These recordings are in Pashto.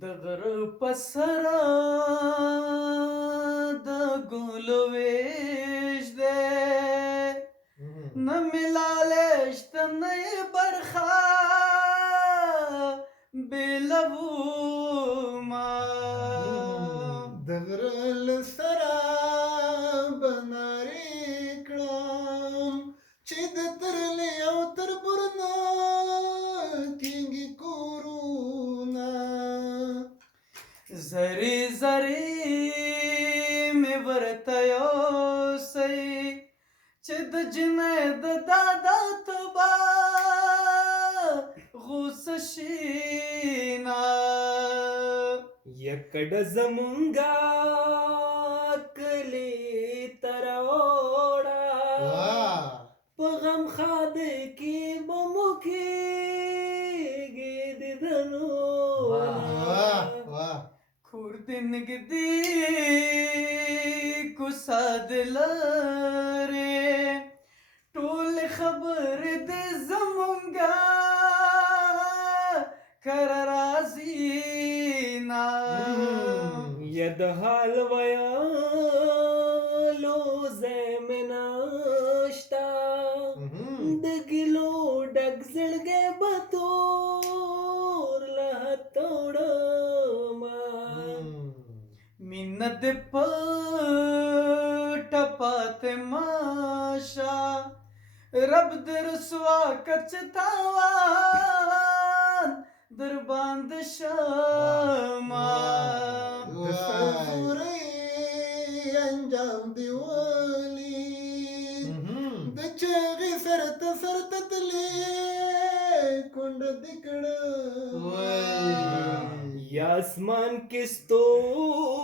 د غره په سره د ګلو ویش دی نه مې لالی شته نه یې برخه بېلومه د غره له سره به نارې کړم چې د ترلې او تربور نه کېږي کورونه زری زری مې ورته یوسئ چې د جنید دادا ته به غوسه شي نه یکړه زمونږه کلي ته راوړه په غم ښاده کې به مو کېږي دیدنونه کور دې نږدې کوڅه دې لرې ټولې خبرې دې زمونږه کره راځي نه یا د حال ویلو ځای مې نشته د ګیلو ډک زړګی به تور له هته وړمه مینه دې پټه پاتې ماشه رب دې رسوا که چې تاوان در باندې شمه د سرزورۍ انجام دې ولید د چغې سر ته تلې کونډه دې کړه یا اسمان کې ستوري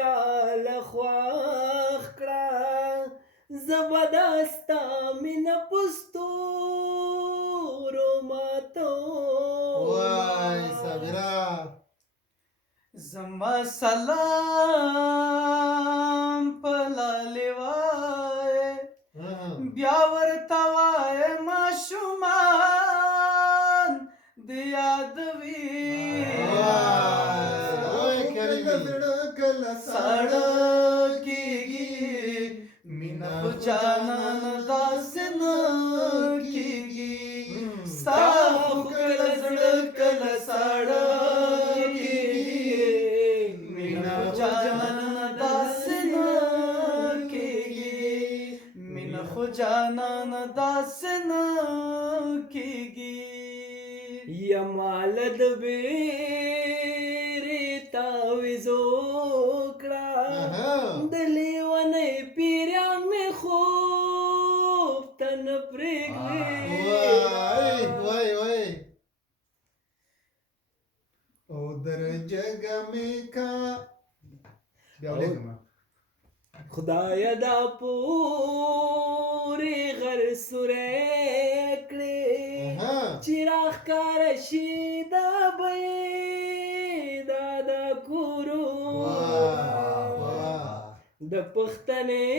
راله خواښ کړه زه به دا ستا مینه په ستورو وای صابره زما سلام په لالې وایې بیا ورته وایې ماشومان دې یادوي کله ساړه کېږي مینه خو جانان داسې نه کېږي ستا خو کله زړه کله ساړه کېږي مینه خو جانان داسې نه کېږي مینه خو جانان داسې نه کېږي یا مال د بیرې تاویز وکړه د لیونۍ پیریان مې خوب ته نه پرېږدي او در جګه مې کا بیا ولیکم خدایا دا پورې غر سوری کړې چې راښکاره شي دا به دا د کورونه د پښتنې